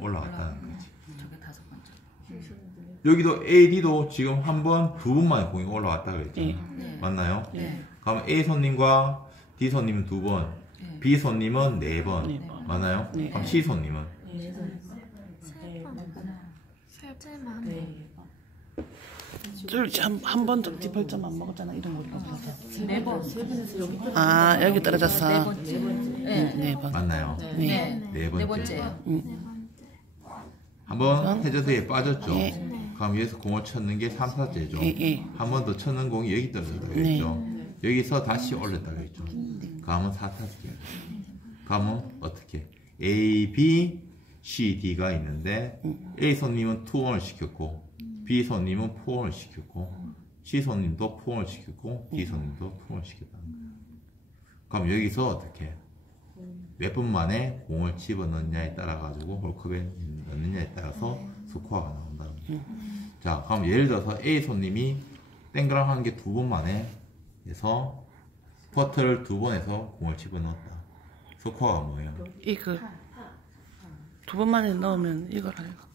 올라왔다는 거지. 저게 다섯 번째. 여기도 AD도 지금 한 번, 두 번만에 공이 올라왔다 그랬잖아. 예. 네. 맞나요? 네. 그러면 A 손님과 D 손님은 두 번, 네. B 손님은 네 번. 네 번. 맞나요? 네. 그럼 C 손님은 세번세번만 한한번 뒷발점 안 먹었잖아 이런 거 없어서. 네 번. 아 여기 떨어졌어. 네 번째. 네. 네 번. 맞나요? 네. 네네 번째. 번째요. 한번 해저드에 빠졌죠. 예. 그럼 여기서 공을 쳤는 게 3, 4제죠. 예, 예. 한 번 더 쳤는 공이 여기 떨어졌다 그랬죠. 여기서 다시 올렸다 그랬죠. 그러면 4타스게. 그러면 어떻게? A, B, C, D가 있는데 A 손님은 투혼을 시켰고 B 손님은 포혼을 시켰고 C 손님도 포혼을 시켰고 D 손님도 포혼을 시켰다는 거예요. 그럼 여기서 어떻게? 몇 분 만에 공을 집어넣느냐에 따라 가지고 홀컵에 넣느냐에 따라서 스코어가 나온다는 거죠. 자, 그럼 예를 들어서 A 손님이 땡그랑 하는 게 두 번 만에 해서 퍼트를 두 번 해서 공을 집어넣었다. 스코어가 뭐예요? 이거 두 번 만에 넣으면 이걸 할까?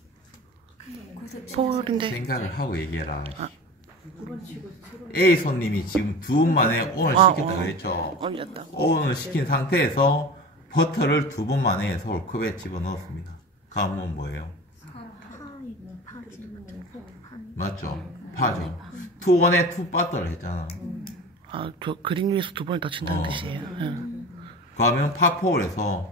폴인데 생각을 하고 얘기해라. A 손님이 지금 두 번 만에 온을 아, 시켰다 어. 그랬죠. 올렸다. 온을 시킨 상태에서 퍼터를 두 번 만에 해서 홀컵에 집어넣었습니다. 그러면 뭐예요? 맞죠? 파죠. 투원에 투 빠터를 했잖아. 아 저 그린 위에서 두 번을 더 친다는 어. 뜻이에요. 응. 그러면 파4홀에서